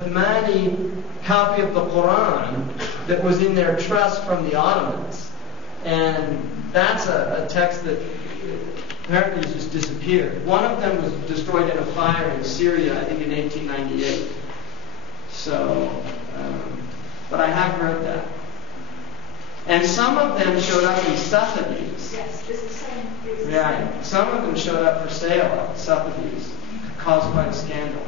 Uthmani copy of the Quran that was in their trust from the Ottomans. And that's a text that apparently has just disappeared. One of them was destroyed in a fire in Syria, I think in 1898. So, but I have read that. And some of them showed up in Sotheby's. Yes, it's the same. Yeah, some of them showed up for sale at Sotheby's, caused quite a scandal.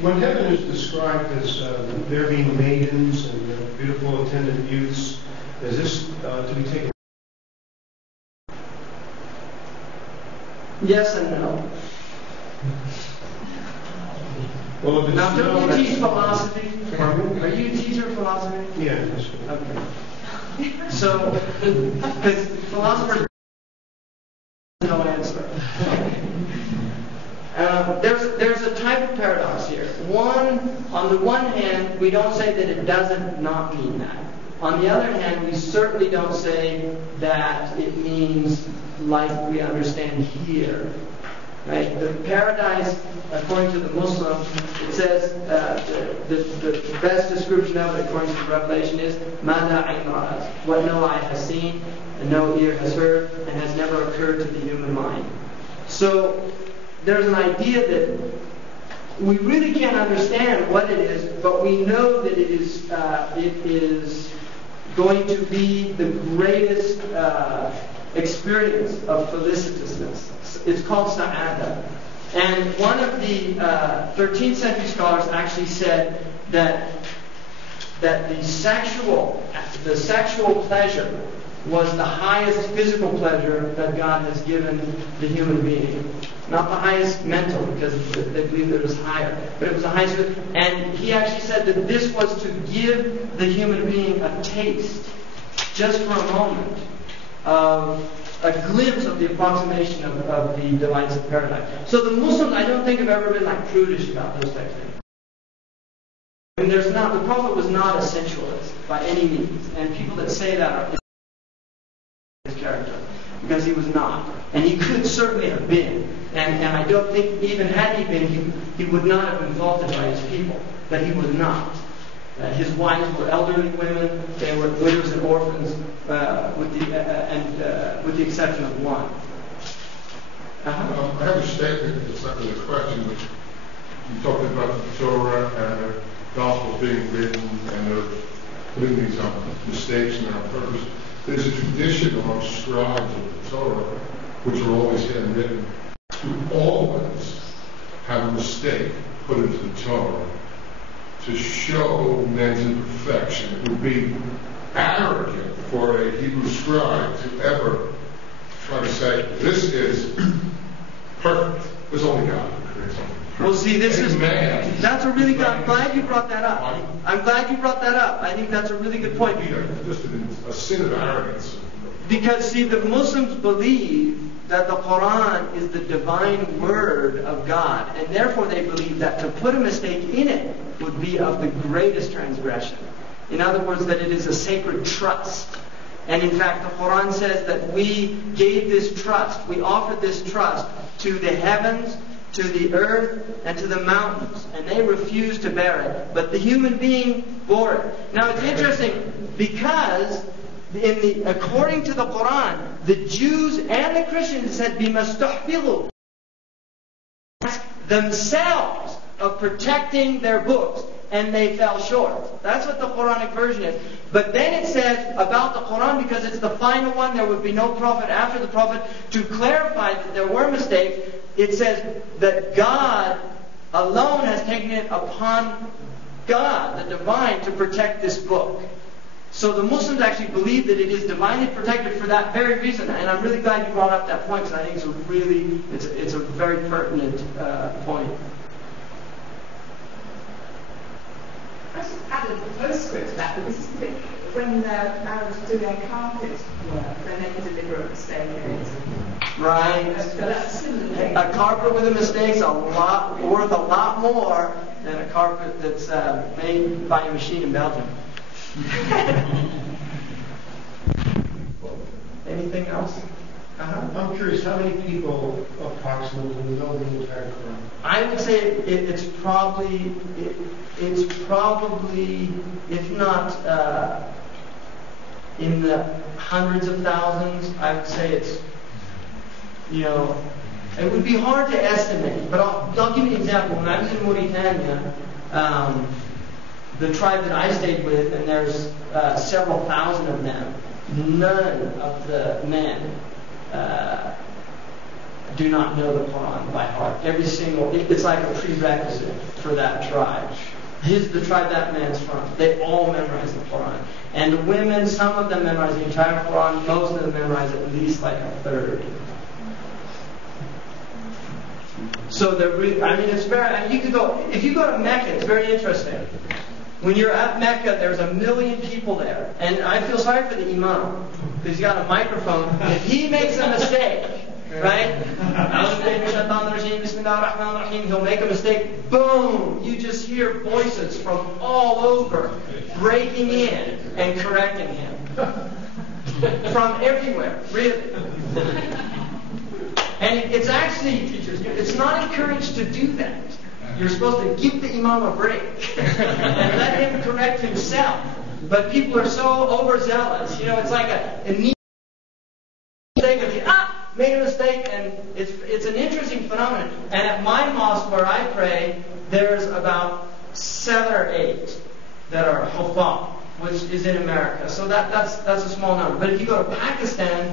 When heaven is described as there being maidens and beautiful attendant youths, is this to be taken? Yes and no. Well, if it's now, don't you teach no, philosophy? Are you a teacher of philosophy? Yeah. That's Okay. So, because philosophers no answer. There's a type of paradox here. On the one hand, we don't say that it doesn't not mean that. On the other hand, we certainly don't say that it means like we understand here. Right? The paradise, according to the Muslim, it says the best description of it, according to Revelation, is "Mada ayn ra'at," what no eye has seen, and no ear has heard, and has never occurred to the human mind. So there's an idea that we really can't understand what it is, but we know that it is going to be the greatest experience of felicitousness. It's called Sa'ada. And one of the 13th century scholars actually said that the sexual pleasure was the highest physical pleasure that God has given the human being. Not the highest mental, because they believed it was higher. But it was the highest. And he actually said that this was to give the human being a taste, just for a moment, of a glimpse of the approximation of the delights of paradise. So the Muslims, I don't think, have ever been like prudish about those types of things. I mean, the Prophet was not a sensualist by any means. And people that say that are his character, because he was not. And he could certainly have been. And I don't think, even had he been, he would not have been faulted by his people. But he was not. His wives were elderly women. They were widows and orphans, with the exception of one. I have a statement that's not really a question, but you talked about the Torah and the Gospel being written and they're putting these mistakes in their purpose. There's a tradition among scribes of the Torah, which are always handwritten, to always have a mistake put into the Torah to show men's imperfection. It would be arrogant for a Hebrew scribe to ever try to say, this is perfect. There's only God who creates something perfect. Well, see, that's a really good, I'm glad you brought that up. I'm glad you brought that up. I think that's a really good point. Just a sin of arrogance. Because, see, the Muslims believe that the Quran is the divine word of God, and therefore they believe that to put a mistake in it would be of the greatest transgression. In other words, that it is a sacred trust. And in fact, the Quran says that we gave this trust, we offered this trust to the heavens, to the earth, and to the mountains, and they refused to bear it. But the human being bore it. Now it's interesting, because according to the Quran, the Jews and the Christians said, "Bimastahfilu," themselves of protecting their books, and they fell short. That's what the Quranic version is. But then it says about the Quran, because it's the final one, there would be no prophet after the prophet, to clarify that there were mistakes, it says that God alone has taken it upon God, the divine, to protect this book. So the Muslims actually believe that it is divinely protected for that very reason. And I'm really glad you brought up that point, because I think it's a very pertinent point. I just added a postscript to that, because when Arabs do their carpet work, they make a deliberate mistake in it. Right. So that's similar. A carpet with a mistake is worth a lot more than a carpet that's made by a machine in Belgium. Anything else? I'm curious, how many people approximately know the entire Quran? I would say it's probably, if not in the hundreds of thousands, I would say it's, it would be hard to estimate. But I'll give you an example. When I was in Mauritania, the tribe that I stayed with, and there's several thousand of them, none of the men do not know the Quran by heart. Every single, it's like a prerequisite for that tribe. The tribe that man's from, they all memorize the Quran. And the women, some of them memorize the entire Quran, most of them memorize at least like a third. So it's very, you could go, if you go to Mecca, it's very interesting. When you're at Mecca, there's 1 million people there. And I feel sorry for the imam, because he's got a microphone. If he makes a mistake, right? He'll make a mistake. Boom! You just hear voices from all over breaking in and correcting him. From everywhere, really. And it's not encouraged to do that. You're supposed to give the imam a break and let him correct himself. But people are so overzealous. It's like a neat mistake of made a mistake, and it's an interesting phenomenon. And at my mosque where I pray, there's about 7 or 8 that are huffaz, which is in America. So that's a small number. But if you go to Pakistan,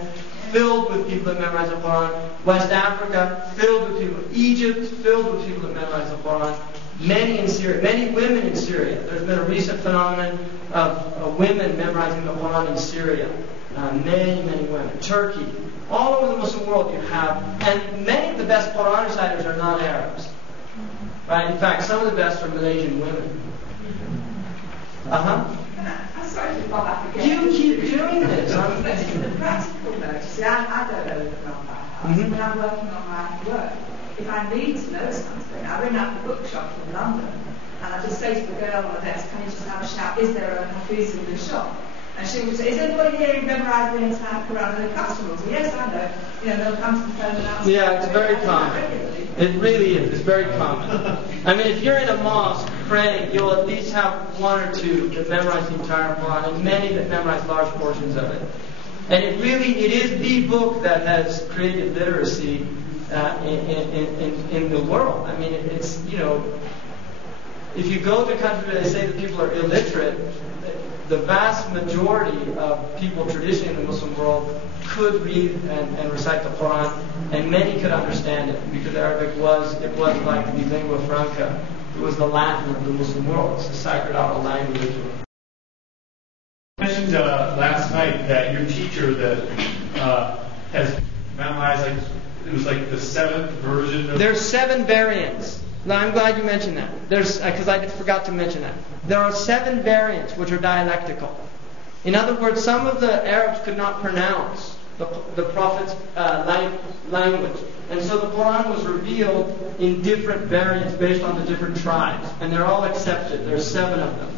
filled with people that memorize the Quran. West Africa, filled with people. Egypt, filled with people that memorize the Quran. Many in Syria, many women in Syria. There's been a recent phenomenon of women memorizing the Quran in Syria. Many women. Turkey. All over the Muslim world you have, and many of the best Quran reciters are not Arabs. Right? In fact, some of the best are Malaysian women. I'm sorry to fall back again. You keep doing this. But in the practical note, you see, I don't know the Quran by heart. When I'm working on my work, if I need to know something, I ring up the bookshop in London, and I just say to the girl on the desk, can you just have a shout, is there a Hafiz in the shop? And she would say, is anybody here who memorised the entire Quran? And the customer would say, yes, I know. They'll come to the phone and ask. Yeah, it's very common. It really is. It's very common. I mean, if you're in a mosque praying, you'll at least have 1 or 2 that memorize the entire Quran, and many that memorize large portions of it. And it is the book that has created literacy in the world. I mean, it's if you go to countries where they say that people are illiterate, the vast majority of people traditionally in the Muslim world could read and recite the Quran, and many could understand it, because Arabic was like the lingua franca. It was the Latin of the Muslim world. It's a sacerdottal language. You mentioned last night that your teacher that has memorized, it was like the 7th version of... There's 7 variants. Now, I'm glad you mentioned that. Because I forgot to mention that. There are 7 variants which are dialectical. In other words, some of the Arabs could not pronounce the Prophet's language. And so the Quran was revealed in different variants based on the different tribes. And they're all accepted. There's 7 of them.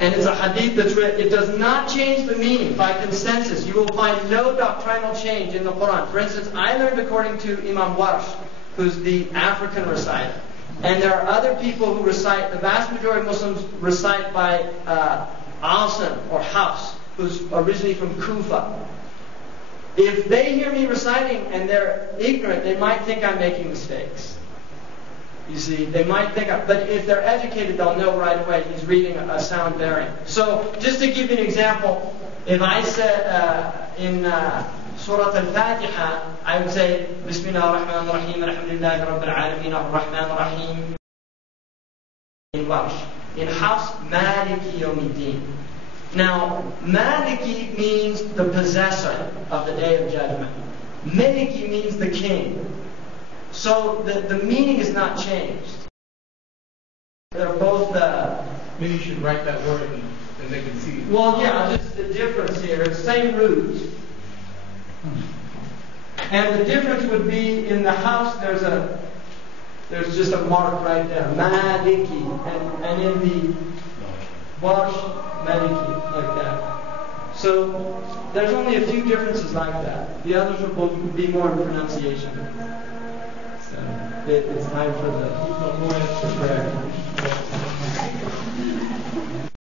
And it's a hadith that's written. It does not change the meaning by consensus. You will find no doctrinal change in the Quran. For instance, I learned according to Imam Warsh, who's the African reciter. And there are other people who recite, the vast majority of Muslims recite by Asim or Hafs, who's originally from Kufa. If they hear me reciting and they're ignorant, they might think I'm making mistakes. You see, they might think, but if they're educated, they'll know right away he's reading a sound variant. So, just to give you an example, if I said in Surah Al-Fatiha, I would say, Bismillah ar-Rahman ar-Rahim, Alhamdulillahi Rabbil Alameen, ar-Rahman ar-Rahim. In Warsh. In Hafs, Maliki Yawmiddin. Now, Maliki means the possessor of the Day of Judgment. Maliki means the king. So the meaning is not changed. They're both... Maybe you should write that word and they can see. Well, yeah, just the difference here. It's the same root. And the difference would be in the house there's just a mark right there. Maliki. And in the Warsh, Maliki, like that. So there's only a few differences like that. The others will be more in pronunciation. So. it's time for the prayer.